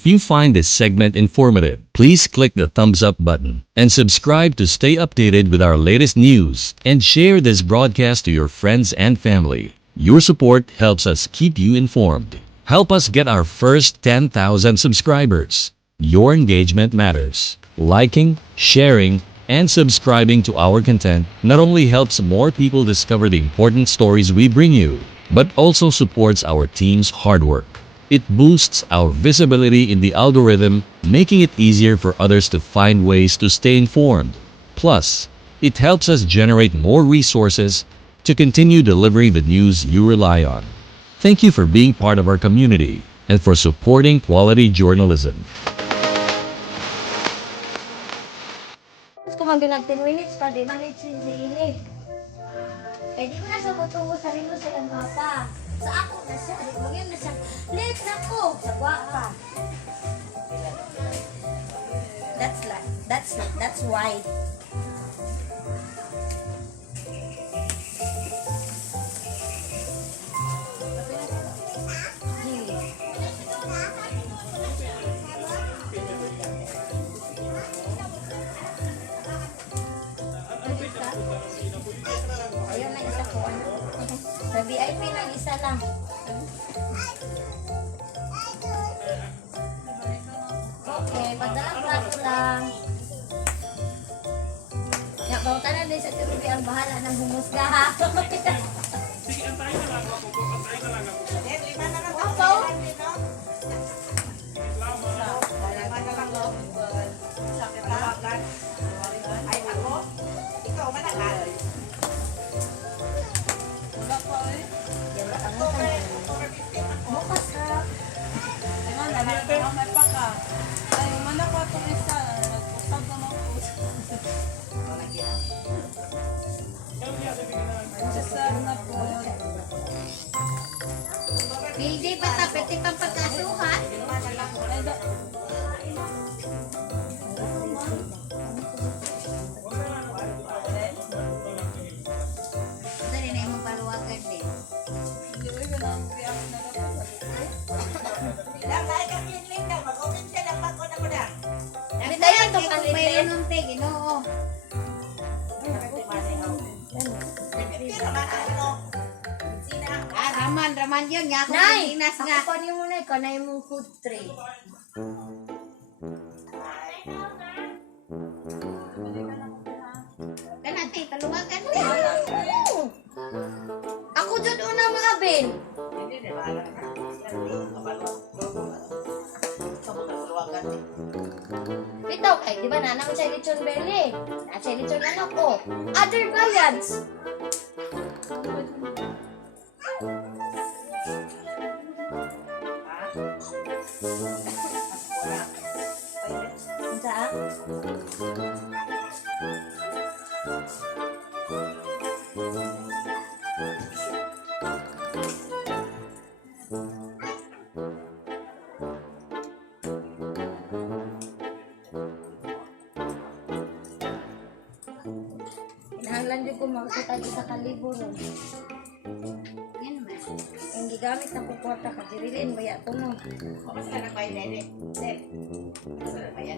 If you find this segment informative, please click the thumbs up button and subscribe to stay updated with our latest news and share this broadcast to your friends and family. Your support helps us keep you informed. Help us get our first 10,000 subscribers. Your engagement matters. Liking, sharing, and subscribing to our content not only helps more people discover the important stories we bring you, but also supports our team's hard work. It boosts our visibility in the algorithm, making it easier for others to find ways to stay informed. Plus, it helps us generate more resources to continue delivering the news you rely on. Thank you for being part of our community and for supporting quality journalism. Gusto man yun ng 10 minutes pa, di man si Ili. Eh, di mo na sa butungo sa rin sa ang mapa. Sa ako na siya, di mo yun na siya. Late na ko, sa guwapa. That's why. Ayun na isa ko, ano? Sa VIP na isa lang. Okay, padalang plato lang. Bautan na din sa tuloy ang bahala ng humusga ha. Sige, antayin na lang ako. Antayin na lang ako. Ako? Bukas ha. Hindi pa tapit pang pagkasuhan. Dali na yung paluwagan din. Dali tayo ito pang mayroon ng tig, inoo. Raman yun nga ako Nay! Pilipinas nga. Ako pa niyo muna, ikaw na yung food tray. Kanate, taluwagan mo. Ako dyan una mga Ben. Bitaw kay, di ba nanang siya lechon belly? Siya lechon ano ko? Other clients. Saan? Kinahanglan din ko makasitag sa kalibor. Yan naman. Ang gigamit na ko kwarta ka, dirilin, baya ko no. Kamas ka na kayo, Dede. Dede. Kamas na kayo.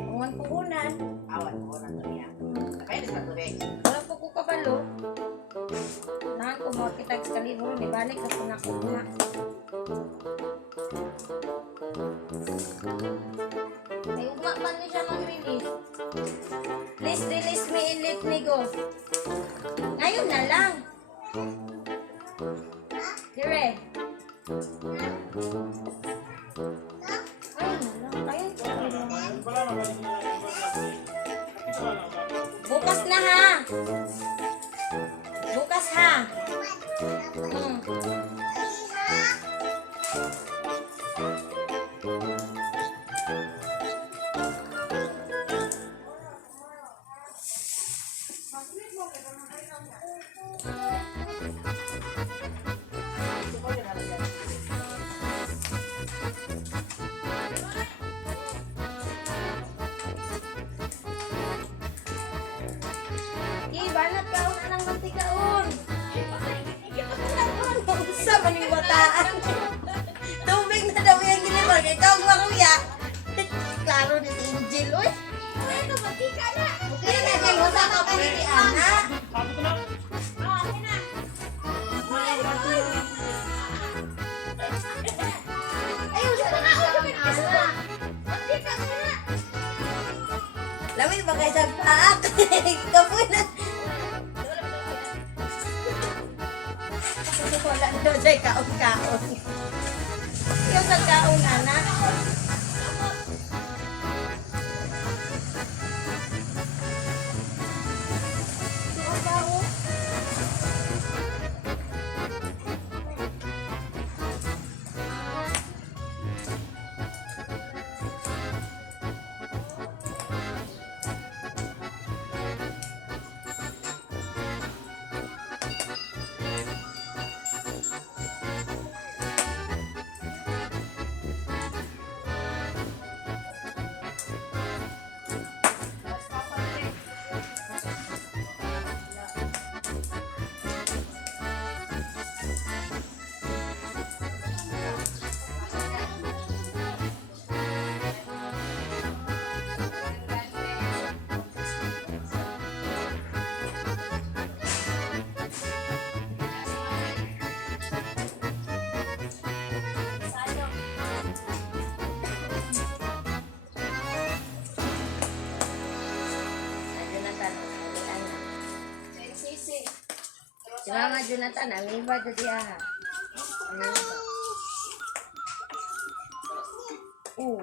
Ungan po unan. Awan ko na to niya. Kayo na to rin. Wala po ko kabalo. Nahan ko mga kitag sa kalibor, ni balik na po na ko na. Ay, ugma pa niya siya mag-release. Please release me and let me go. Ngayon na lang. Dire. Ayun na lang. Ayun na lang. Bukas na ha. Bukas ha. Banat ka una ng mantigaon. Sa maning bataan. Tubig na daw yung giniwag. ito ang maruya. Klaro ni Angel, uy. Ano, matika na. Okay na, Angel. Wasa ka pa ni Ana. Sabi ko na. Oh, okay na. Ayun, sa na ako. Matika ka na. Lamin ba kayo sa paak? Kapoy na. Wala daw siya kaon-kaon. Yung sa kaon, anak. Si Mama Jonathan, amiba to dia. Oh.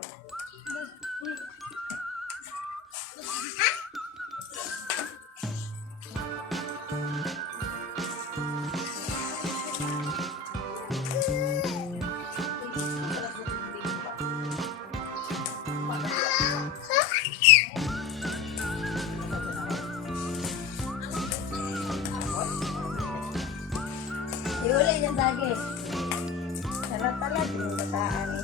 Iuli niya lagi. Sarap talaga yung bataan eh.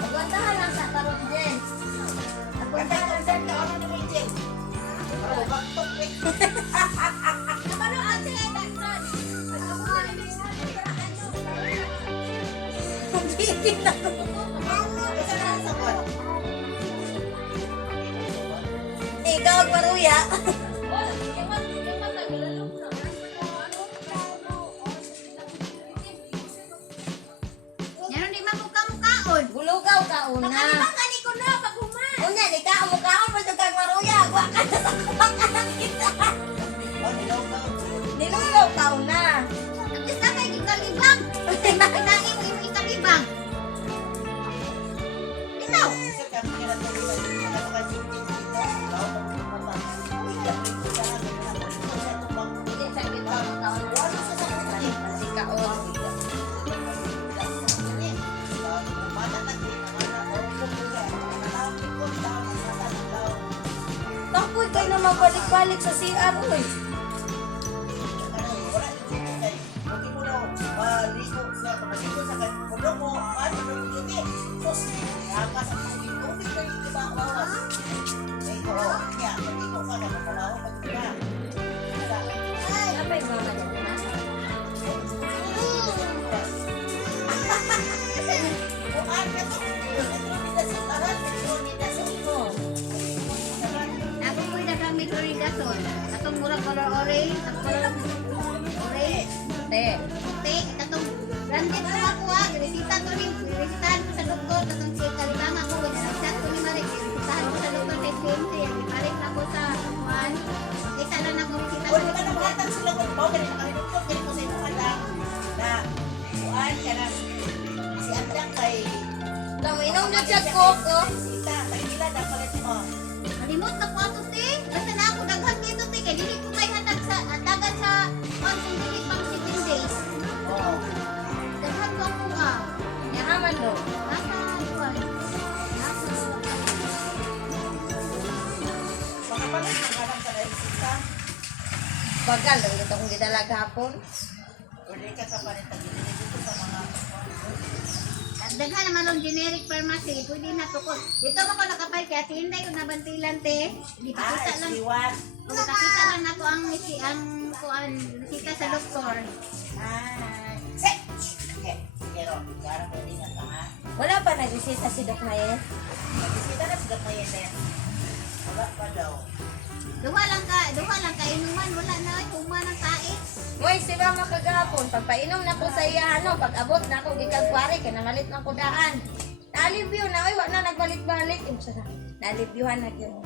Agwantahan lang sa karot din. Agwantahan lang sa karot din, Jen. Oh, baktok eh. Ano ang sige, Dakson? Hindi na. Isa na sa buwan. Ikaw ang maruya. Gulugaw ka una. Nakalibang ka ni ko na pag human. Unya, di ka mo kaon pa sa kag maruya. Wa ka na sa kumakanan kita. Nilugaw ka una. At isa kay gikalibang. Nakinain mo yung ikalibang. Ikaw. Hindi sa kita mo kaon. Wala sa sakit. Kasi kaon. Tapoy kayo na magbalik-balik sa CR, uy. Apa yung mga ganyan? Ako po yung nagamit ko rin gasol. Katong murang color orange, at color orange. Te. Te, katong branded ko ako ah. Resita to rin. Resitahan ko sa doktor. Katong siya kalibang ako. Nag-chat ko ni Marik. Resitahan ko sa doktor sa SPMC. Iparik ako sa kuhan. Isa lang ako resita ko. Wala na buhatan sila kung bawa ganit nakalipot ganit ko sa inyo kata na buwan ka na si Andang kay Inom na siya ko. Sita, tagila na palit mo. Malimot na po ako, te. Basta na ako daghang dito, te. Kaya dili ko kay hatag sa atagan sa kung dili pang 7 days. Oo. Daghang ko ako ah. Yahaman mo. Nasa kuhan. Nasa Baka pala nakalam ka rin sita. Bagal lang dito kung gidalag hapon. Uli ka ka pa rin tagila dito sa mga daghan naman ng generic pharmacy, pwede na tukod. Dito ako nakapay kaya si Inday yung nabantilan te. Di pakita lang. iwan. Nakakita lang ako ang kuan resita sa doktor. Sit! Okay. Pero, parang pwede na ka ha. Wala pa nagvisita si Doc Mayer? Bisita na sila kayo din. Wala pa daw. Duha lang ka inuman, wala na ay human ang kain. Moy, si Mama kagapon, pagpainom na ko sa iya, ano, pag-abot na ako, gikagwari, kaya namalit ng kudaan. Nalibyo na, ay, wala nagbalik-balik. Nalibyuhan na yun.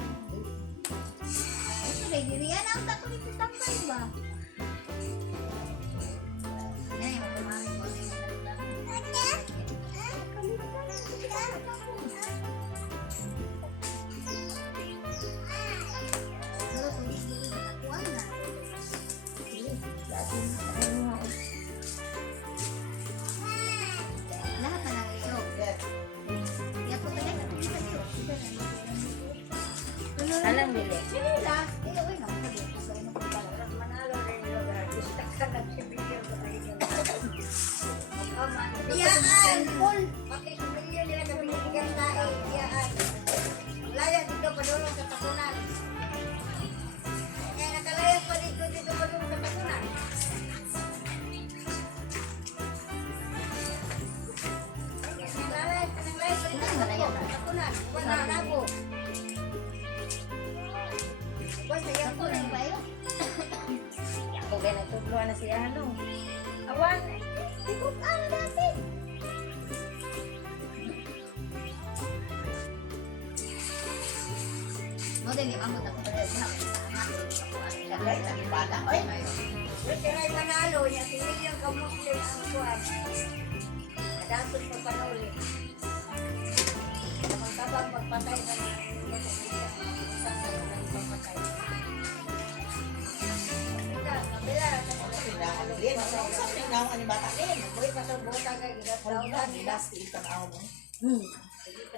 Ay, diri yan ang takulit sa tambay ba? Nay, matumari ko na yung Pero kung di dili nakakuha na. Lahat na lang ito. Kaya ko talaga nakita ito. Alam nila. Sila, uy, naman sabi ko sa inyo kung paano. Iyaan, Paul. Laya dito pa doon sa takunan. Kaya nakalaya pa dito pa doon sa takunan. Nakalaya pa dito sa takunan. Wala na ako. Basta yan Ako na ba yun? ako kaya nagtutuluan na si ano. Awan. Tigok ano dati? Mo din yung amot ako pala sa Sabay sa bata. Ay, Tiray manalo niya. Sinili ang kamusli ang kuwan. Nadasot pa panuli. Kapag magpatay na niya. Lin, sa pinaw ani bata Lin. Boy, pasok bota kay gigas tawgan. Last ikang aw mo.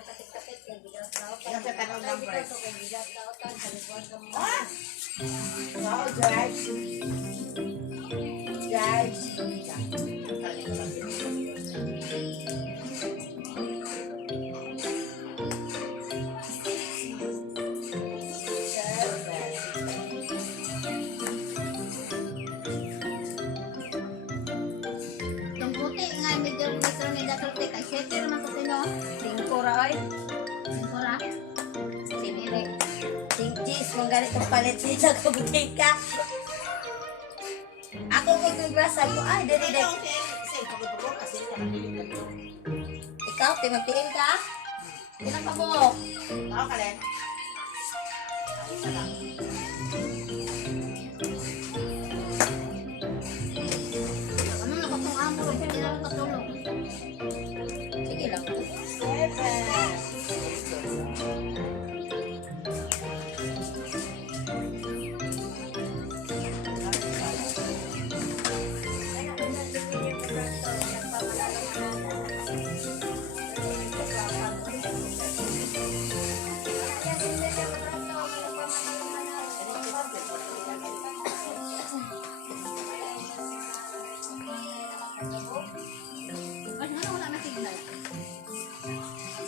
Sakit-sakit kay gigas tawgan. Yan sa tanong number. Kay gigas tawgan sa likod ng mga. Ah! Wow, guys. Guys. Itong puti nga medyo metro ni Datote kay Sheter man ko tino. Tingkura ay. Singkora. Sinili. Tingkis, mong ganit ang palit sa kabutika. Ako kung nagbasa ko, ay, dali dali. Ikaw, timagtiin ka? Pinakabok. Ako ka Len. Ano na katong amo ro hindi na katulong. Sige lang. Mas ano wala na signal.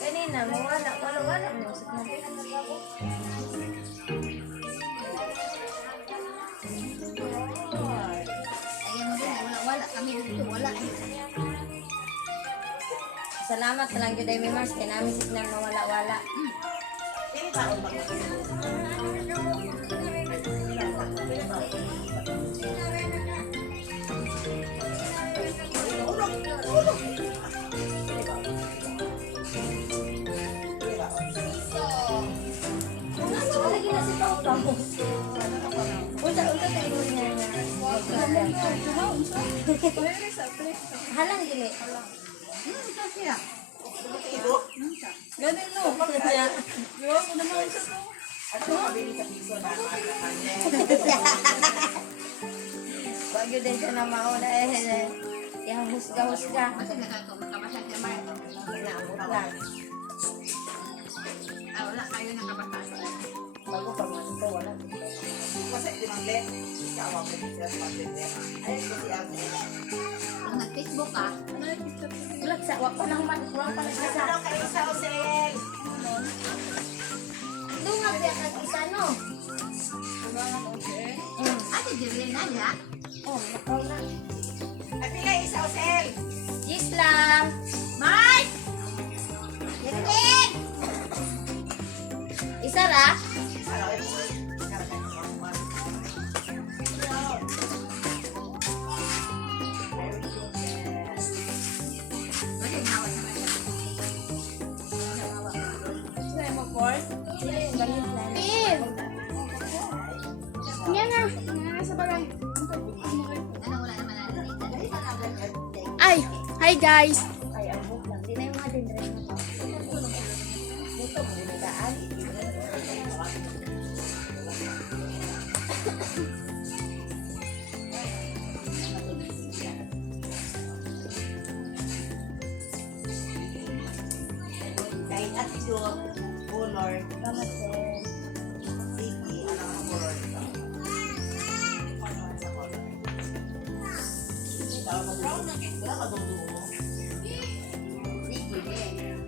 Ganina, wala mo. Ayan mo din wala kami dito wala. Salamat na lang yun ay may mars. Kaya namin signal na wala-wala. Ini baru bagus. Lagi na si Papa mo. Unsa tayo niya halang dili. Siya. Ganun no. Bagyo din siya na mauna eh. Yang husga-husga. Masih nakakabasa siya may. Inaamot lang. Ah, wala kayo nakabasa. Bago pa man ito, wala. Kasi di man Len. Ikaw ang pwede sa pwede. Ay, kasi ako. Kung nag-Facebook ka, Ulat sa wako nang man. Wala pa Ano nagkasa. kayo sa Osel? Dungag ya kag isa no. ate Jerlyn na ya. Oh, nakaw na. At pila isa Osel? Jis lang. Hi guys! Ay, ang book lang. Di na yung mga dindres na to. Dito, bulitaan. Kahit at ito, color, Salamat, sir. sige, ano ang color ito? Brown na kaya, wala ka dudulo. Sige,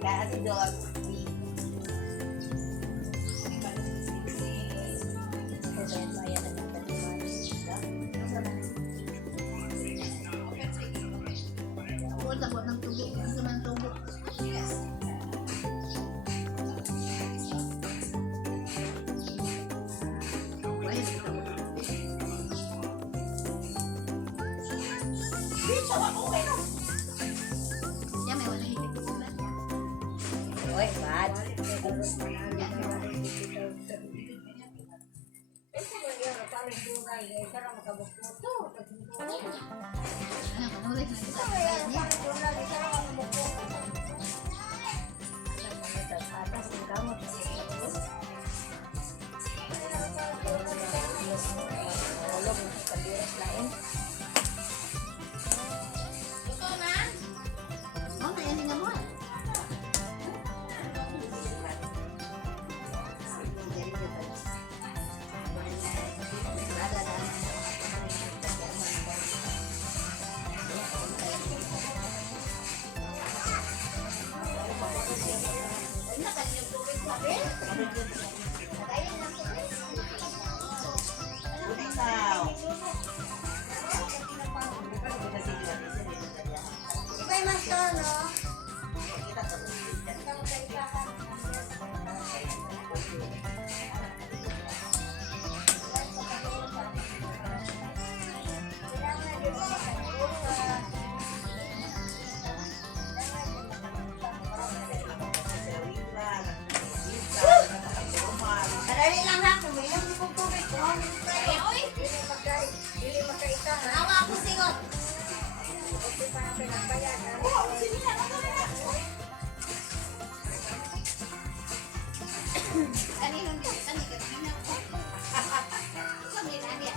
kaya at ito, Ito, Ben, bayan na lang. Huwag ako ng tubo. Gusto ng tubo. Yan, may wala hitik sa sulat yan. Oy, bad. Ano, manulit na sa sulat niya. Atas ng kamot. Ulog ng kabiras lain. Totoo na? Oo, na yan nga mo. ikaw. Iba yung mas to, no? Kadali lang ha, kumilang di kong tubig. Dili makaita ha. Awa ako singot. Kasi pa na pinagbayad. Kanino din? Kanino? Sabi na niya.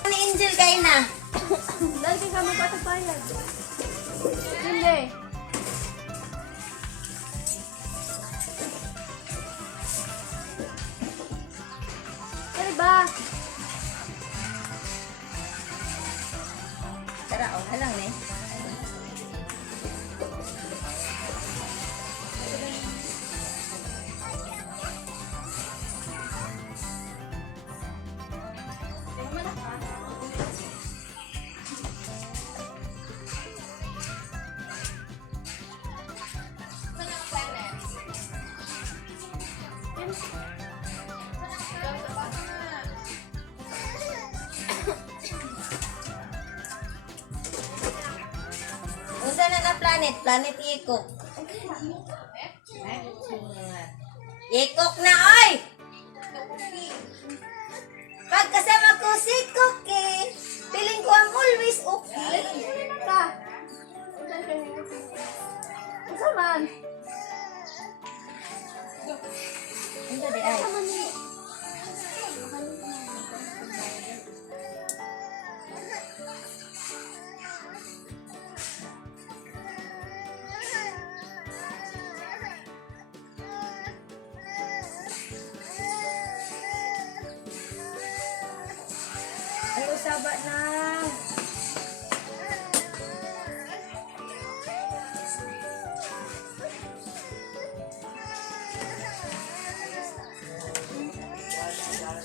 Ano Angel kayo na? Dali ka magpatagbayad. Hindi. Ano ba? Tara, oh, halang eh. Unsa na na planet? Planet Ikok. Ikok na, oy! Pag kasama ko si Cookie, feeling ko ang always okay. Ka. Ano man? Unsa di ay? Ay, usaba na.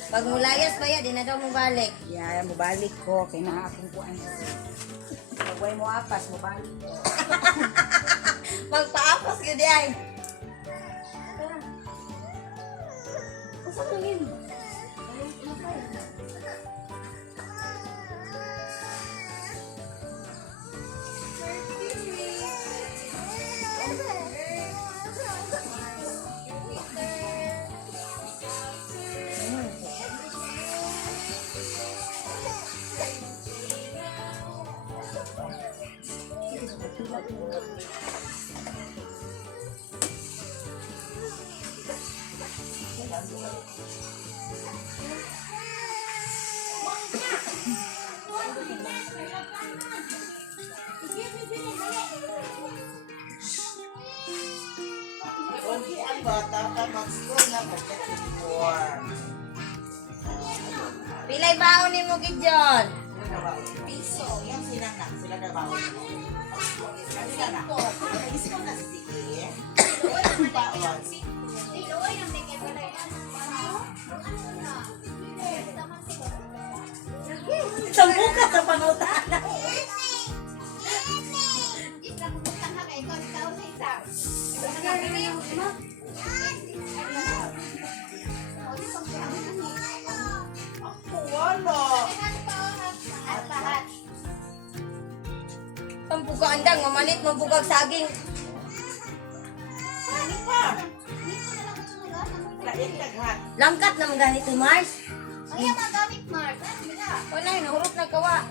Pag mulayas ba yan, di na daw mo balik. Ya, mo balik ko kay na akong kuan. Pagway mo apas, mo balik ko. Magpaapas yun di ay. Asa ka yun? Kunti ang bata ka mag-school na mag-uniform. Pilay baon ni mo, Gideon. Piso, yung sinangnak, sila na bawal. Sila na. Piso na sige. Baon. Sampu ka sa pangutana. Wala. Sampu ka andang, mamanit mo bugag saging. Ano pa? Lain taghat. Langkat naman ganito, Mars. Ay, magamit, Mark. O na, nahurot na kawa.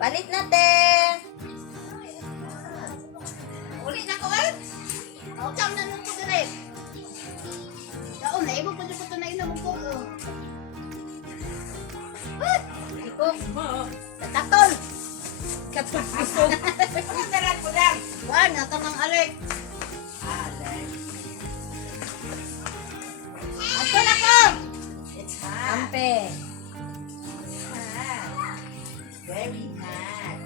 Palit natin. Uli na ko, eh. Ako kam na nung pagkarit. Daon na, ibang pagkarit na ina mong kuko. Iko. Tatakol. Katapusog. Pagdaran mo lang. Wan, natangang alek. Ato na ko! It's hot. Ampe. Hot. Very hot.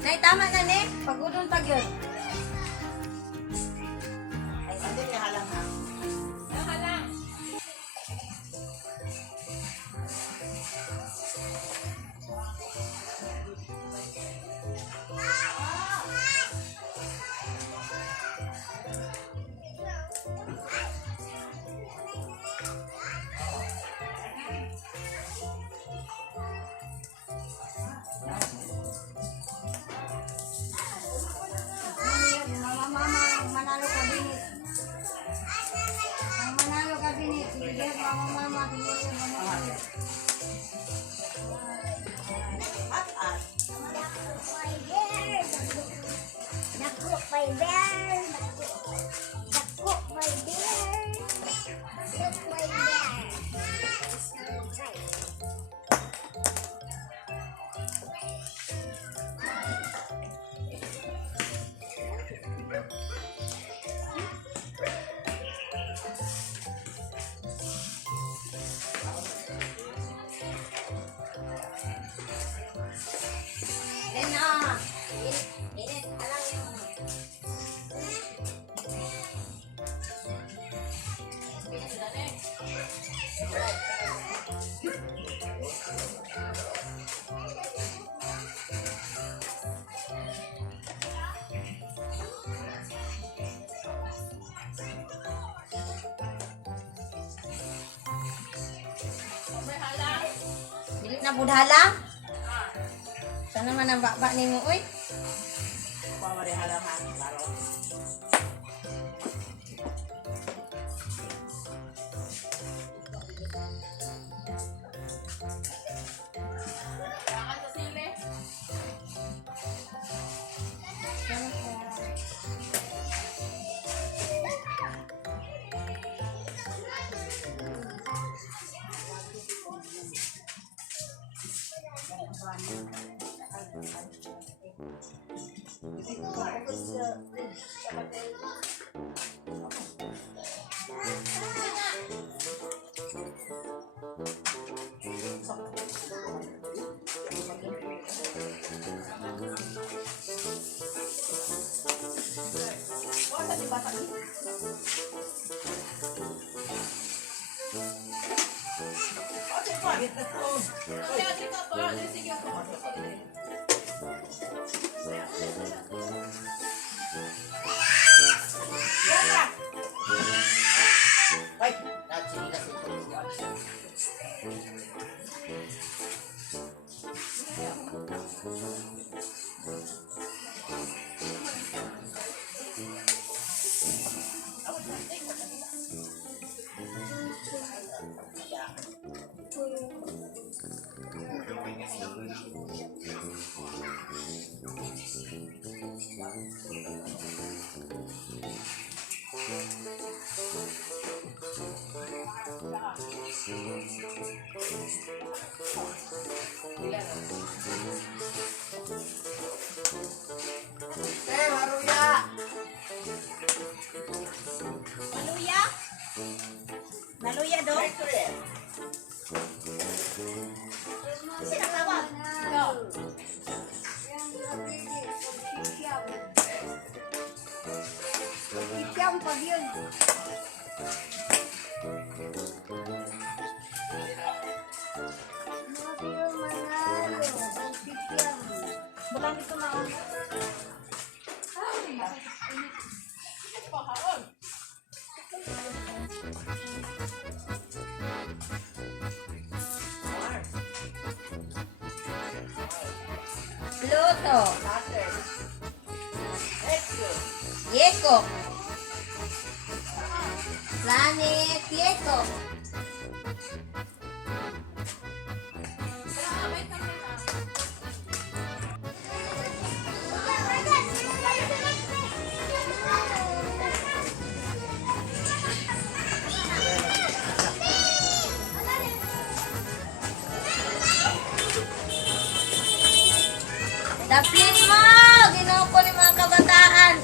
Nay, tama na ni. Pagudon pag yun. Ay, hindi niya halang ha. Manalo ka binit. Ang manalo ka binit. Sige, mama, binit. At. Dako, my bear. Dako, my bear. Dako, my bear. Then, init. Alang yun. Dili na budhala? Sana man ang baba ni mo, uy. Pawari halang ha. Laro. Ay, nagsinilas ito. Maruya! Maluya? Maluya do? Sino tawag? Siyam pag yun. Bukan itu mau. Pluto. Yeko. Planet Yeko. Daplin mo! Ginawa ko ni mga kabataan.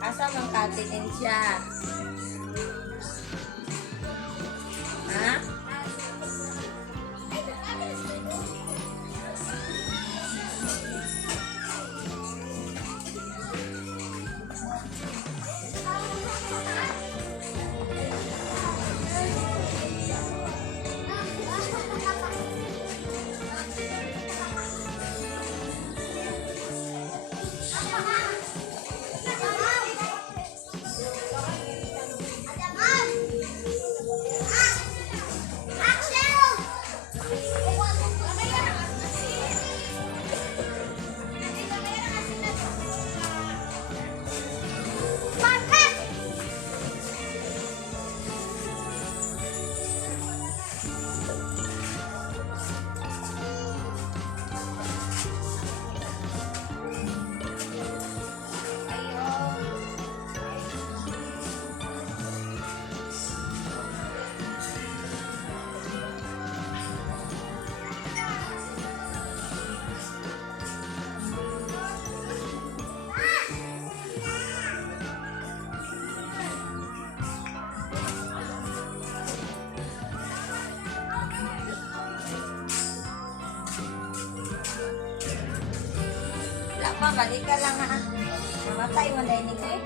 Asa mang katinin siya? Ha? balik ka lang ha. Mamatay mo dahil nito eh.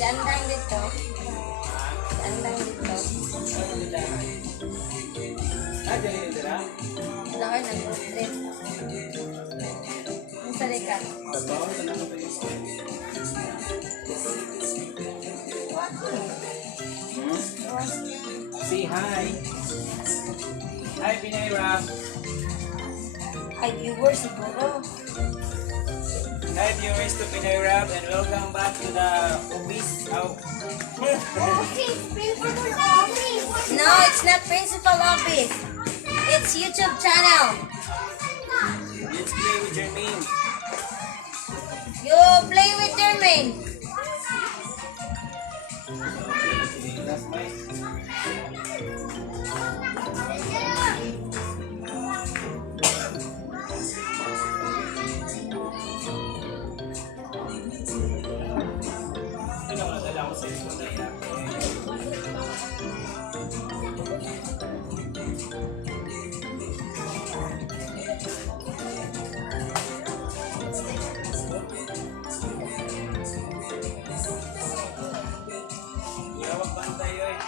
Sandang dito. Sandang dito. Laki ng trip. Ang salikat. Say hi. Hi, Pinay Rap. Ay, viewers siguro. Hi, viewers to Pinay Rap, and welcome back to the office. No, it's not principal office. It's YouTube channel. Let's play with your name. You play with your main. That's my... Ito lang, nadala ko sa ito na yan. Yawag ba tayo eh?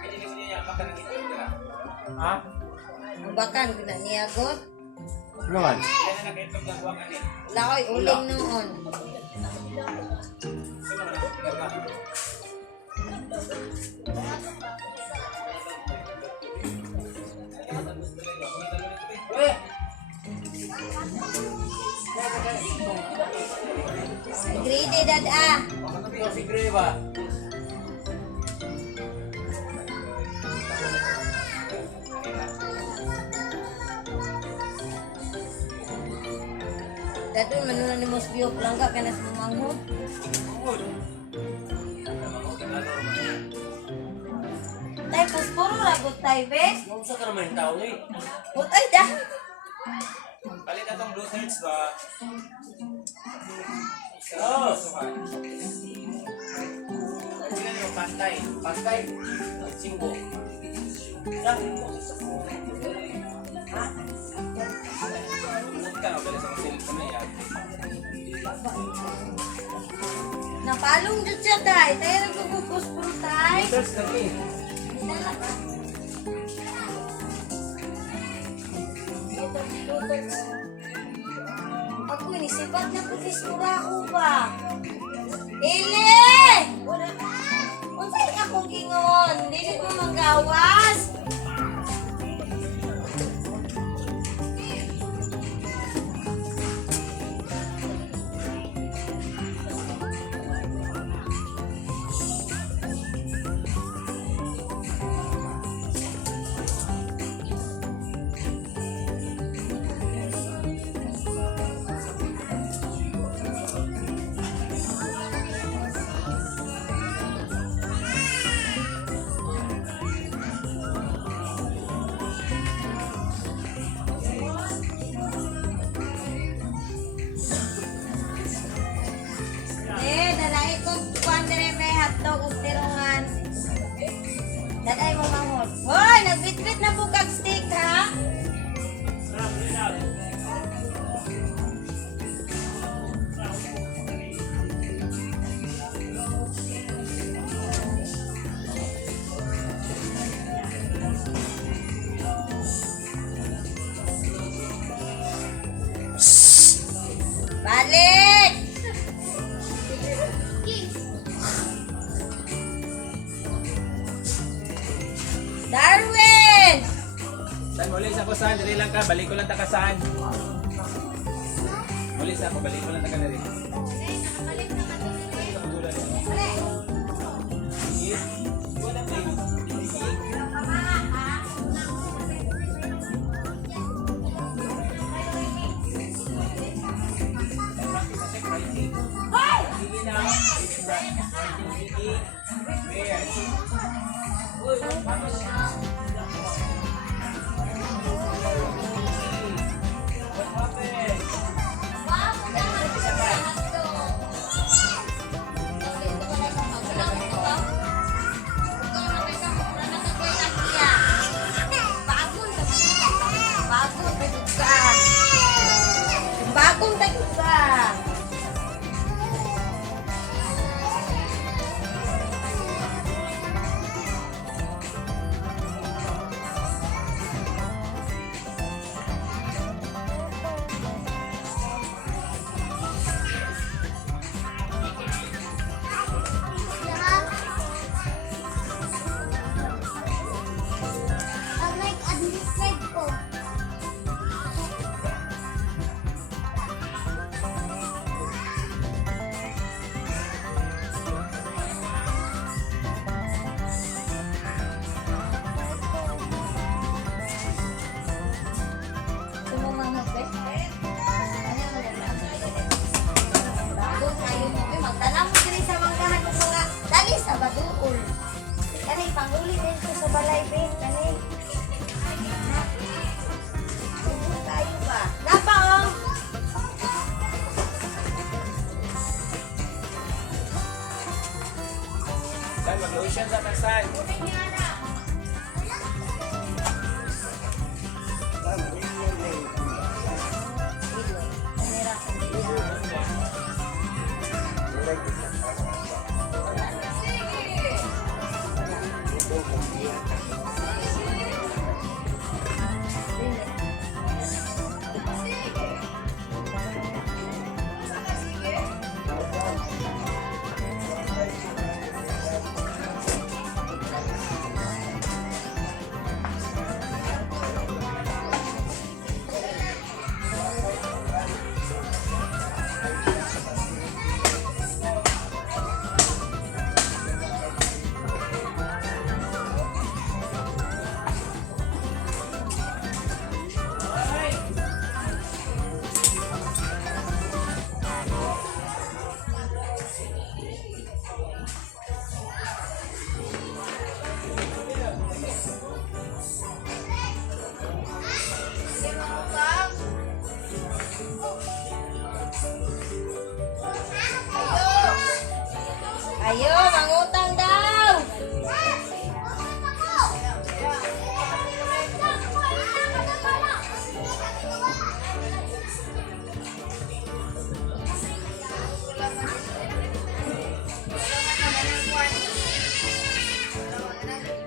Pinili ko niya, baka nakita ko ka. Ha? Bakan, guna niya got. Kaya na nakaitlog na kuha ka niya. Lakoy, uling noon. Sino ka na? Greedy dad ah. Si Greva. Dado manunan ni Mos Bio pelangga kana sa manghod. Tay puspuro ragot tay be. Kung sa ka naman yung tao eh. Utay dah. Palit na tong blue shirts ba? Oh! Sila niyo, pantay. Pantay. Singgo. Ha? Ka, bala sa masil sa may Napalong jud siya tay. Tay nagpupuspuro tay. shirts lagi. Ako ini sipat na puspura ko ba. Ili! Unsay akong gingon? Dili ko manggawas. Dalay kong kuwan dire may hotdog ug tirungan. Dalay mo manghod. Hoy, nagbitbit na po kag steak ha? Balik! Darwin! San muli sa ko saan, dili lang ka, balik ko lang ta ka saan. Muli sa ako, balik ko lang ta ka dali. Bagong tagod ka. Like and subscribe ko. Sumumangod ba? Bagong kayo mo. Magtanong mo diri sa manggahan ng mga dali sa baduol. Kani panguli din ko sa balay bin. Kani. Sumut kayo ba? Napa oh. San, mag-lotion sa tasan. Ayo, mangutang daw.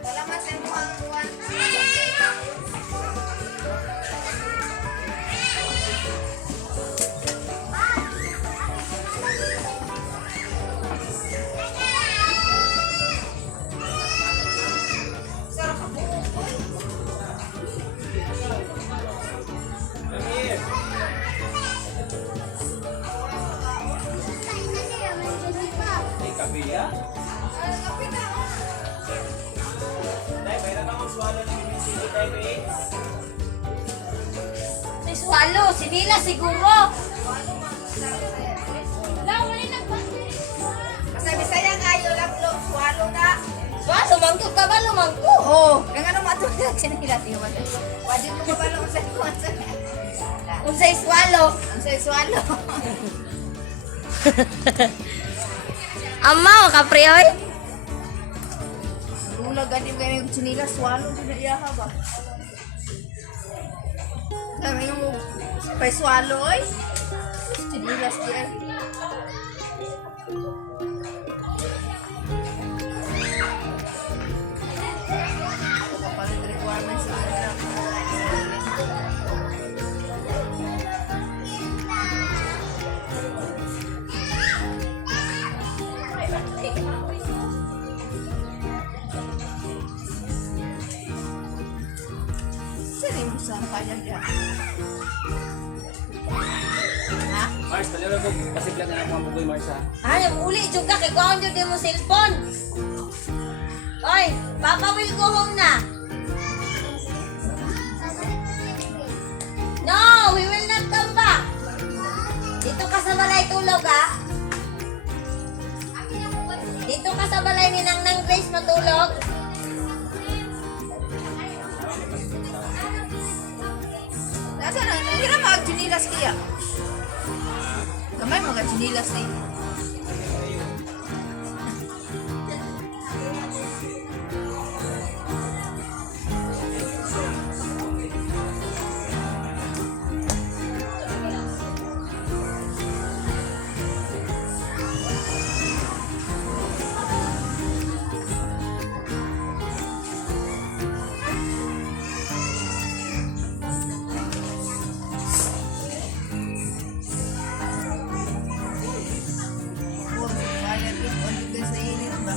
Wala man sa mukhang buwan. May kape ya? Nay, mayroon akong swallow ng Mississippi tayo eh. Si Swallow, si Nila siguro. Sa Bisaya kayo lang lo, swalo na. Swallow, mangko ka ba lumangko? Oh, kang ano matulog sinila tiyo man. Wajib mo kabalo sa kuwansa. Unsay Swallow? Ang say swalo. Amaw, kaprioy. Ulag gani gani yung sinila swalo din na iya ba. Kami yung pay swalo oy. Sinilas diya. Kapalit requirements sa kanila. Serius ang kanya diya. Ha? Mars, talero ko. Pasiglan na ako ang bugoy, Mars ha. Ay, uli juga kay kuan jud mo cellphone. Oy, Papa will go home na. No, we will not come back. Dito ka sa balay tulog ha. Dito ka sa balay ni Nang Grace matulog. Nasa na, nangira mag-chinilas kaya. Kamay mag-chinilas eh. Bayad yung pagkita sa init ba?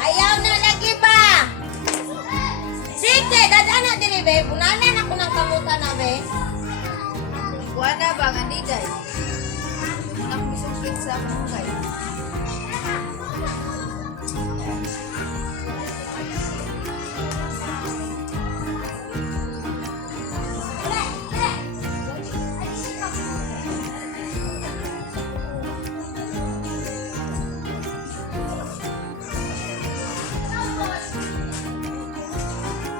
Ayaw na lagi ba? Sige, dadana diri be. Punanan ako ng kamutan na be. Kuha na ba nga niday? Ang bisugit sa mungay.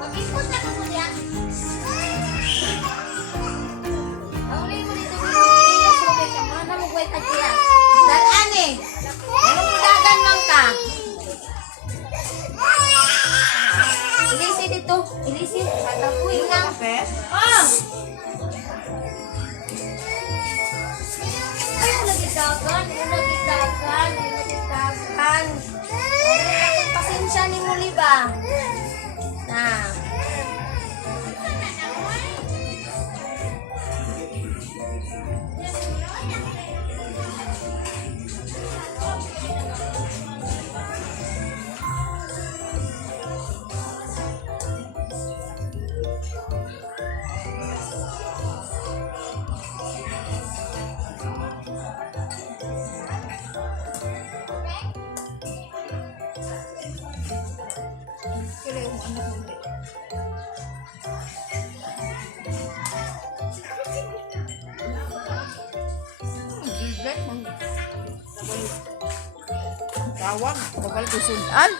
Mag-ikot na ko niya. Pauli mo dito. Iya sobe ka. Mana mo buhay tagiya. Dalan eh. Anong dagan lang ka? Ilisi dito. Ilisi. Katapuy lang. Kape? Ah! Ay, nagidagan. Nagidagan. Nagidagan. Ay, pasensya ni muli ba? Na. Kaya yung anak mo. Tawag, babalik yung sundan.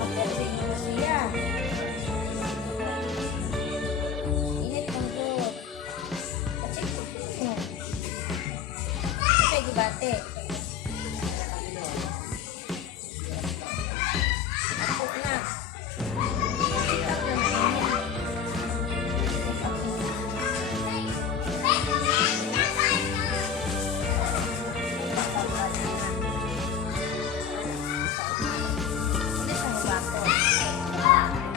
Pagdating mo siya. Init ang good. Kasi kasi gibate. Ako na. Itak na namin. Hindi sa bato. Ha? Ah.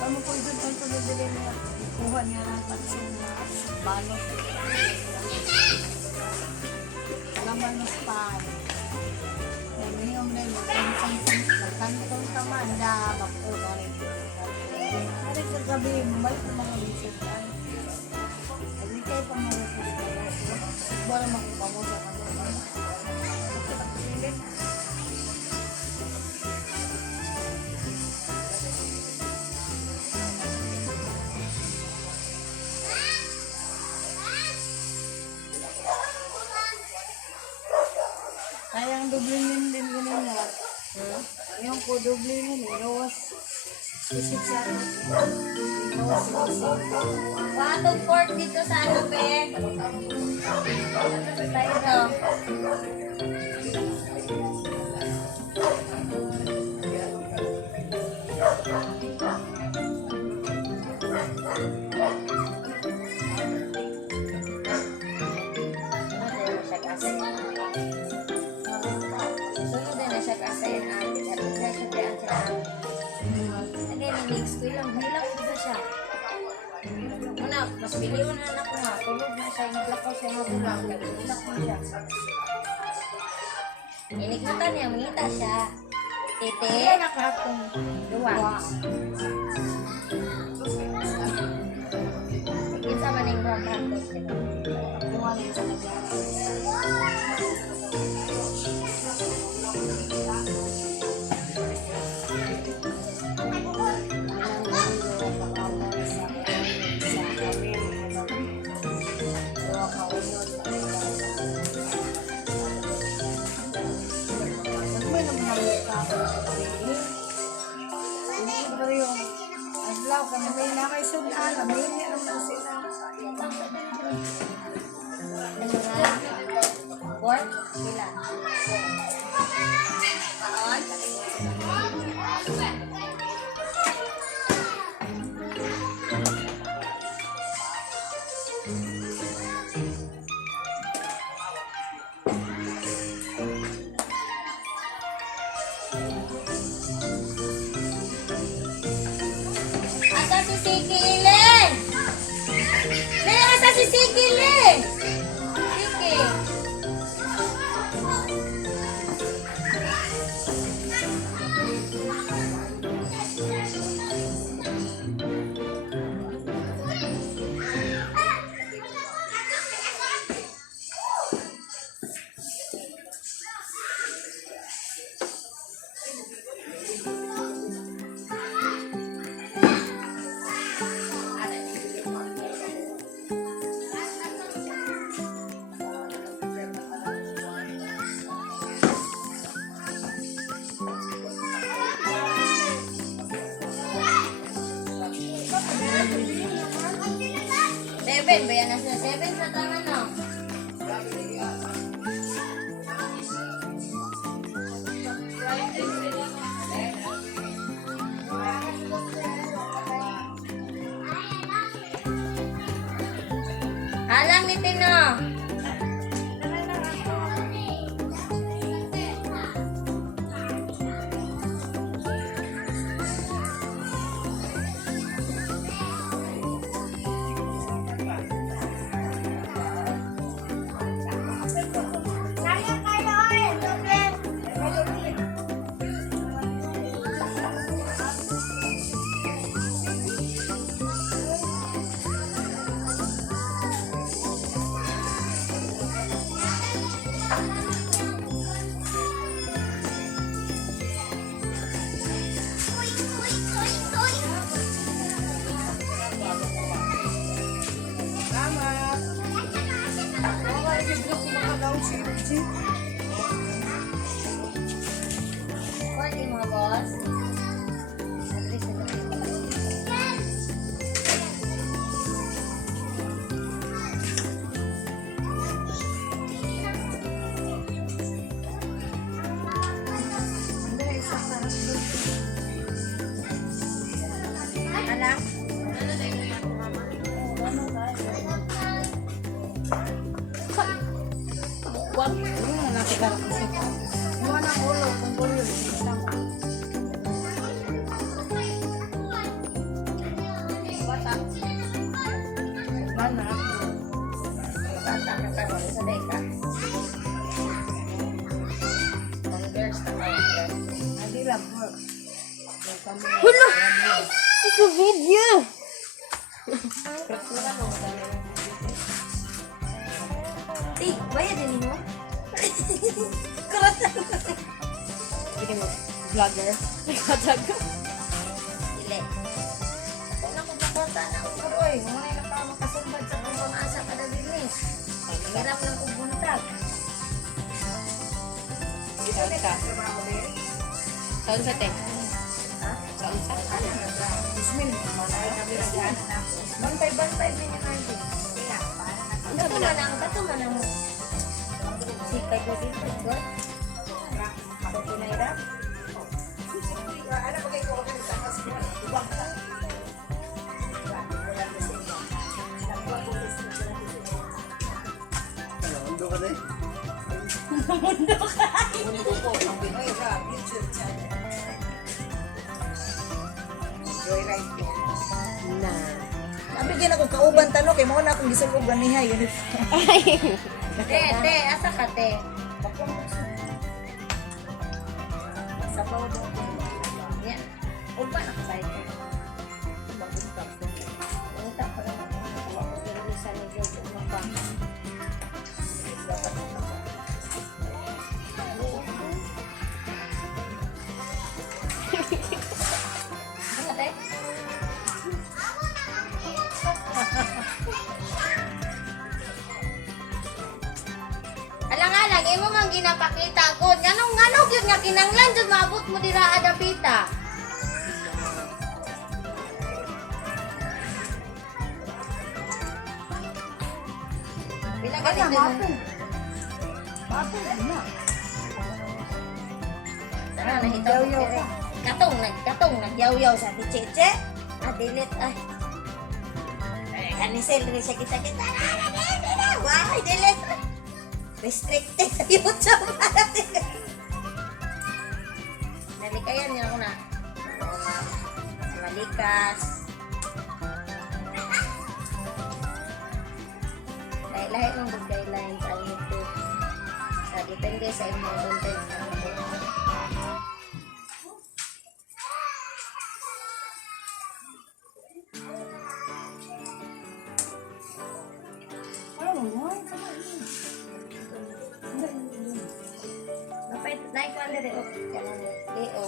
Ano po doon ang tulibili niya? Kuha niya ng pansin na balot. Laman ng spy. Nagmiyong na yung kantong tamanda. Bakto na rin. Hari kagabi, mabalik na mga bisitan. Hindi kayo pa mga bisitan. Wala makuha mo sa kanila. Pagkakilin. Sayang doblinin din ganun na. Yung po doblinin, iwas. Sisig siya. Watong pork dito sa ano, be? Tayo no. Sunod din na siya kasi yung amin. At siya sundayan siya amin. Hindi, mix ko lang. Hilang ko ba siya? Una, mas biliw na anak ko nga. Tulog na siya. Naglakaw siya ng ulang. Nagulak mo siya. Inikutan niya, mangita siya. Tete. Kaya nakakong luwa. Kita man yung rock Luwa niya sa nagyari. Adlaw ka na may nakay sudan, may niya naman sila. pork. Sila. Paon. Asa si Sikile? May asa si Sikile? Sige. Seven ba yan? Nasa seven sa tama no? Halang ni Tino. Pwede mo, boss. At least ito. Anak? Wag. Ano na nakikita ko siya. Iwan ang ulo. Kung ulo. Tama. Bata. Mana? Bata ka ka. Sa deka. Ang girls na kayo. Hindi lang work. Hulo! Ito video! Ti, bayad din mo? Karat na Hindi mo. Vlogger. Vlogger. Dili. Kung nakabakota na ako karoy. Mga na pa makasumbad sa kubang asa kada bilis. Hirap ng kubuntag. Saan ka? Saan sa te? Ha? Saan sa? Ano na ba? Yasmin, manay kami na dyan na ako. Bantay-bantay din yung natin. Kaya, para na kami. Kato man ang sikay ko dito. God. Ako pinahirap. Ano ba kayo ko sa taas mo? Ibang ka. Ano, undo ka din? Mundo ko, ang pinahirap. YouTube channel. Joyride yan. Na. Nabigyan ako kauban tanong kay mo na akong gisulog ganiha yun. Te, asa ka te? Sabaw daw. Yan. Uba na ka sa'yo. Unta pa lang. Pag-releasan ni George Umapa. Ano te? Alang-alang, imo mang ginapakita ko. Anong yun nga kinanglan dyan maabot mo dira adapita. Bilang Kaya, ganito mapin. Mapin, ano? Tara, nahitaw Yaw-yaw ko. ka. Katong, nagyaw-yaw sa di Cheche. Ah, dilit, ay. Kanisel, rin siya kita-kita. Why, dilit. Restricted sa YouTube. Nalikayan niya ako na. Malikas. Lahi-lahi ng good guidelines sa YouTube. Depende sa imong content. Ano mo? Napay, naik ko ande o. Leo.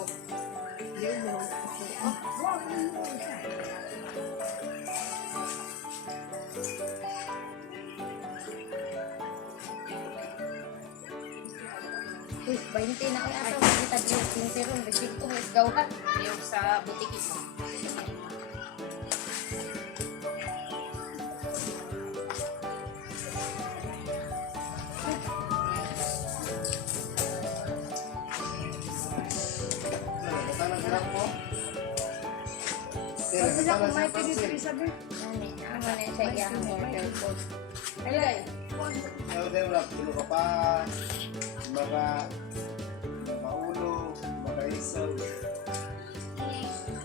Uy, 20 na kaya ito. Kita dito, 20 ron. Bisig ko, is gawa. Yung sa butikis. Kasi ako may pinipili sabi. Ano na siya iyang order ko. Alay. Dulu ka pa, mga maulo, mga isaw.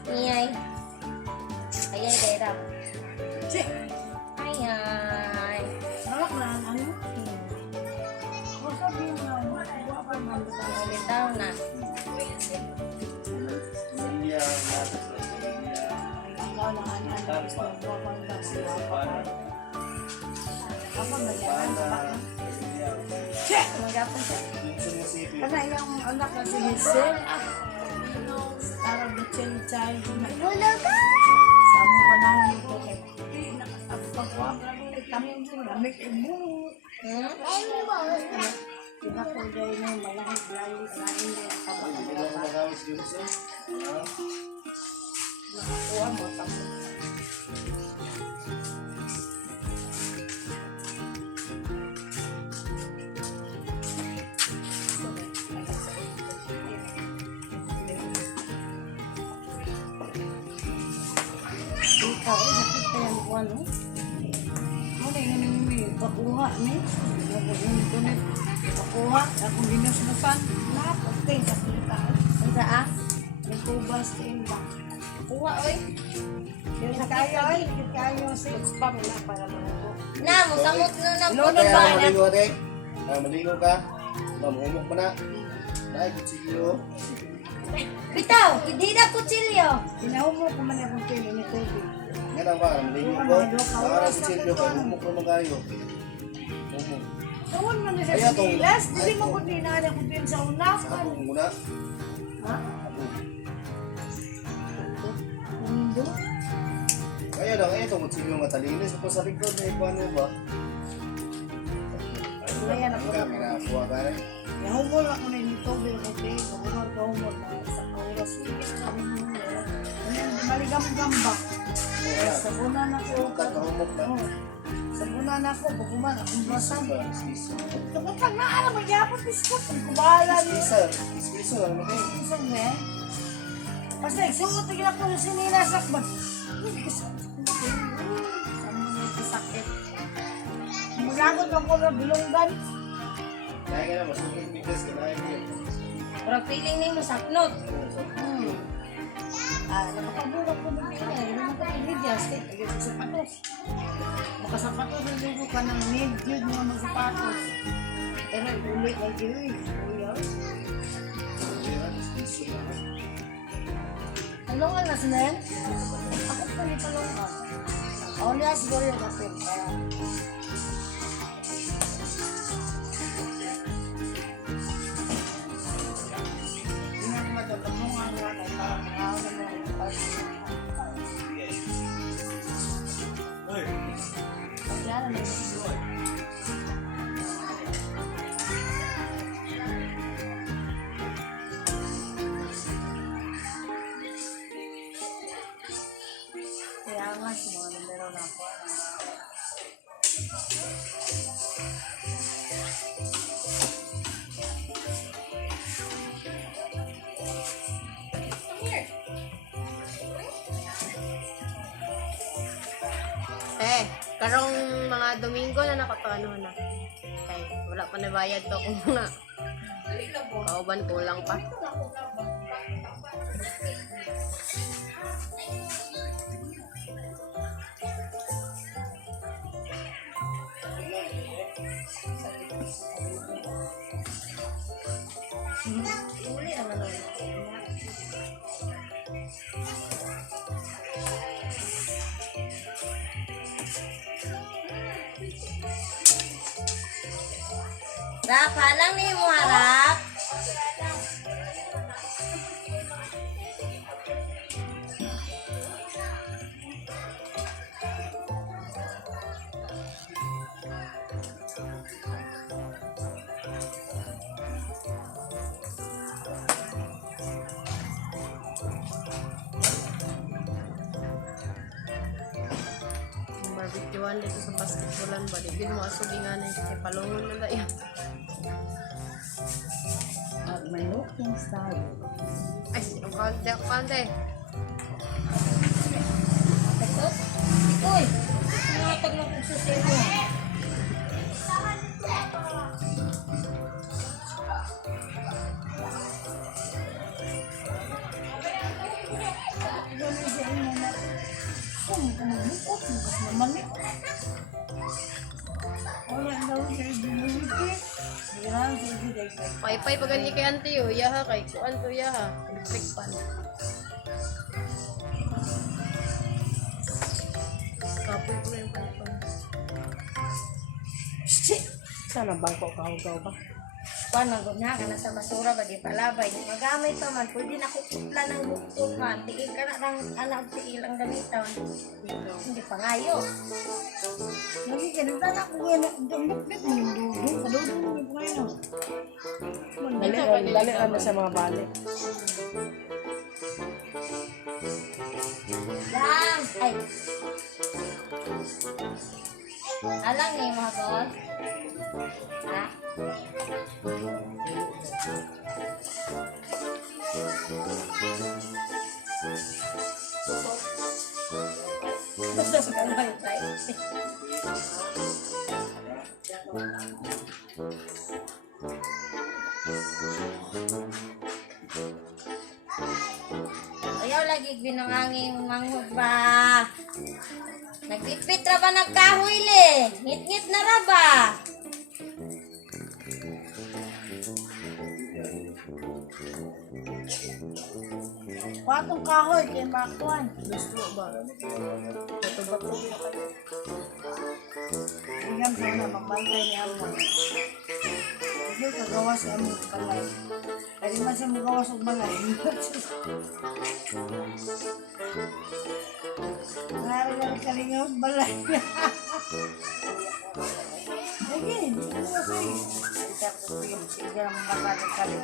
Iyay. Ayay, dairap. Che, Ayay. malak na ang ano? Ako sabi mo na, makuha pa man. Bitaw na. Iya, natin sa iya. Ang mga ano, tapos makuha pa man. Kapag nagyanan sa baka. Che! Magapon siya. Kana yung anak na si Hazel. Parang bitchin child. Wala ka! Sa among panahon ito. Nakapagpagwa ka rin. Kami yung lamig ibu. Hmm? Pinapagay na yung malahit-lahit na hindi. Nakakuha mo. Tapos Ikaw, nakita yung buwan, no? ano yung nang may pakuha ni? Pakuha. Akong ginusmupan. Lahat. Okay. Sa kita. Ang saa? Yung kubas din ba? Kuha, oy. Yung kayo ay. Yung kayo si. Spam na para manubo. Na, musamot na na po. Lolo ba? Maligo rin. Maligo ka. Mamumok mo na. Dahil kutsilyo. Bitaw, hindi na kutsilyo. Pinahumo ko man akong pili ni Toby. Ngayon ba, maligo ko. Nakara kutsilyo ka. Humok naman kayo. Humok. Tawon man na sa Kaya to. silas. Dili mo ko dinala ko din sa una. Sa akong muna. Ha? Mundo? Kaya lang, ito kutsilyo nga talinis. Ito sa likod na ikuan mo ba? Ayan ako. Kaya pinakuha ka rin. Humol ako na nito, pero okay, humol na sa oras. Maligam-gambak. Sabunan ako. Kakahumok na. Sabunan ako, baguman, akong basan. Kapag na, magyapot biskot, ang kubalan niya. Iskisa, ano kayo? Isang men. Basta, suot na ako yung sinilasak ba? Sakit. Maglagot ako na bilonggan. Kaya ka na, mas bigas ka na yun. Pero feeling ni mo saknot. Nakapagulak ko na niya. Nakapagulak ko sa sapatos. Makasapatos, naligo ka ng mid-good mo ng sapatos. Pero ulit lagi rin. Talungan na sila. Ako pa ni talungan. O niya siguro yung kapit. Hindi na naman talungan na kay parang mga Kaya na kaya nga, mga numero na ako. Karong mga Domingo na nakapano na. Ay, wala pa na bayad to kung mga kauban kulang pa. Uli naman ako. Rap, halang ni mo harap. Barbecue dito sa basketballan ba? Di mo asugin nga na yung palungon na da yan. At may looking style. Ay, ang kante. Uy, nangatag na kong susero. Pay-pay pag ganyan kay auntie oh. Yaha kay kuan to yaha. Electric pan. Kapoy ko yung pan. Sana bangko kahugaw ba? Paano na ka na sa basura ba di palabay. Di magamay pa man. Pwede na kukutla ng buktukan. Tiil ka na ng anak tiil ang gamitan. Hindi pa ngayo. Lagi ka nang tanak ko yan. Dambit mo yung dudo. Kadudo mo yung ngayon. Dali naman sa mga balik. Lang! Ay! Alang ni mga boss? Ha? Basta sa kalay. Ayaw lagi binanganging manghod ba? Nagpipit ra ba nagkahoy le? Ngit-ngit na ra ba? Patong kahoy kay Bakwan. Gusto ba? Bato-bato. Tingnan ko na magbantay niya mo. Hindi kagawa sa aming balay. Kaya man siya magawa sa balay. Nari na kalingaw balay. Lagi, ano kasi? Kita ko yung siya makakasali.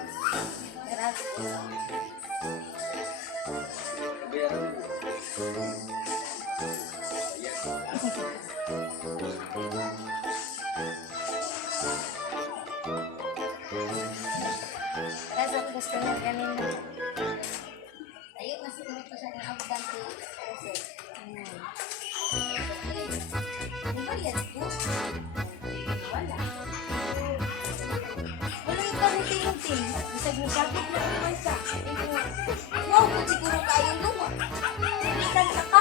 Kasi ang gusto niya kanina. Ayun, nasunod ko siya ng abdante. Di ba yan po? Wala. Wala yung pamiting-ting. Bisag mo sakit na naman siya. Wow, kung siguro kayong luwa. Bisan ka ka.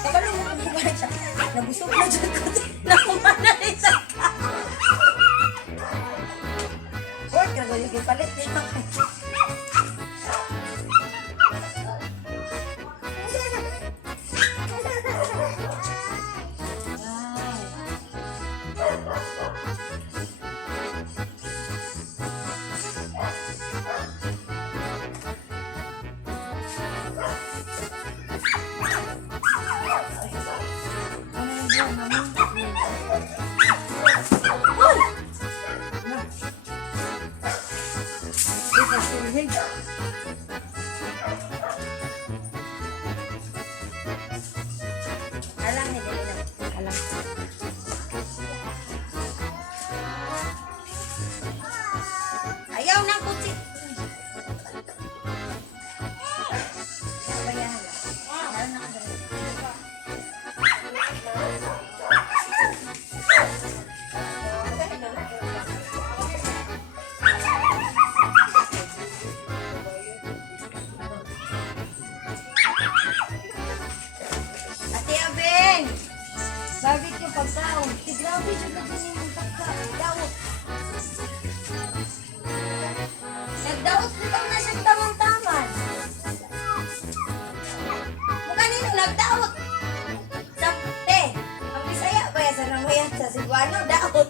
Kabalo mo kung buwan siya. Nabusog na dyan ko. Nakuha na rin sa ka. Work na gawin yung palit nito. Alam niya dali na. Alam. Ayaw ng kutsi. Bayahan na. Ayaw na ka dali. Ate Abeng! Bakit yung pagkaon? Di grabe siya na din yung pagkaon. Daot. Nagdaot bitaw na siya tamang-taman. Mukha nino nagdaot. Sapte. Ang Bisaya ba yan sa nangayan sa Cebuano? Daot.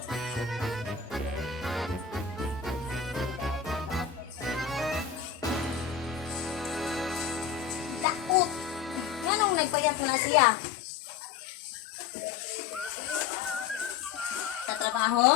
Daot. Nganong nagpayat na siya? Sa trabaho?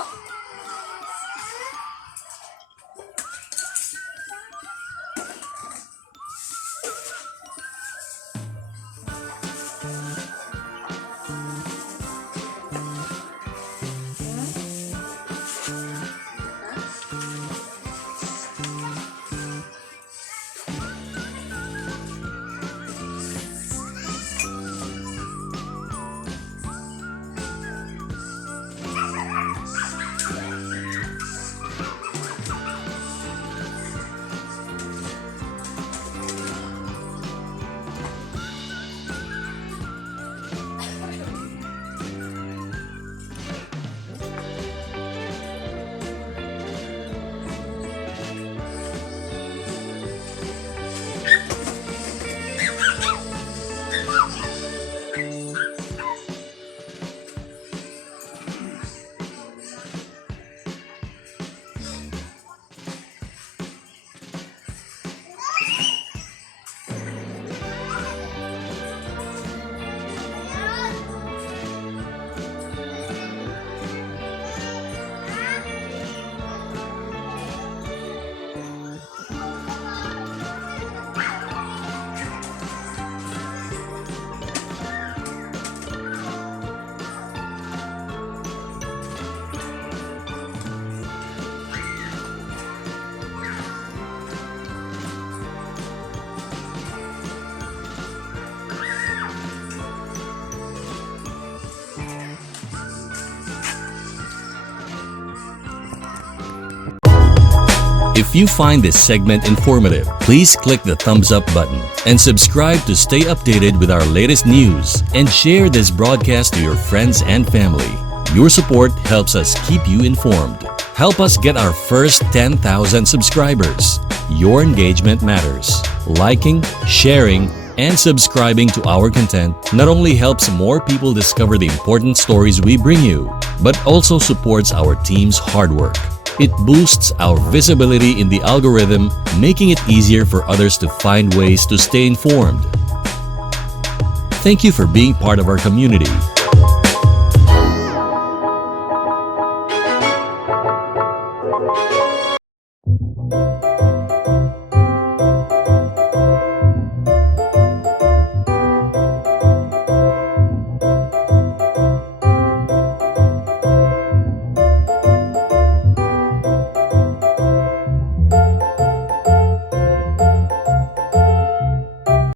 If you find this segment informative, please click the thumbs up button and subscribe to stay updated with our latest news and share this broadcast to your friends and family. Your support helps us keep you informed. Help us get our first 10,000 subscribers. Your engagement matters. Liking, sharing, and subscribing to our content not only helps more people discover the important stories we bring you, but also supports our team's hard work. It boosts our visibility in the algorithm, making it easier for others to find ways to stay informed. Thank you for being part of our community.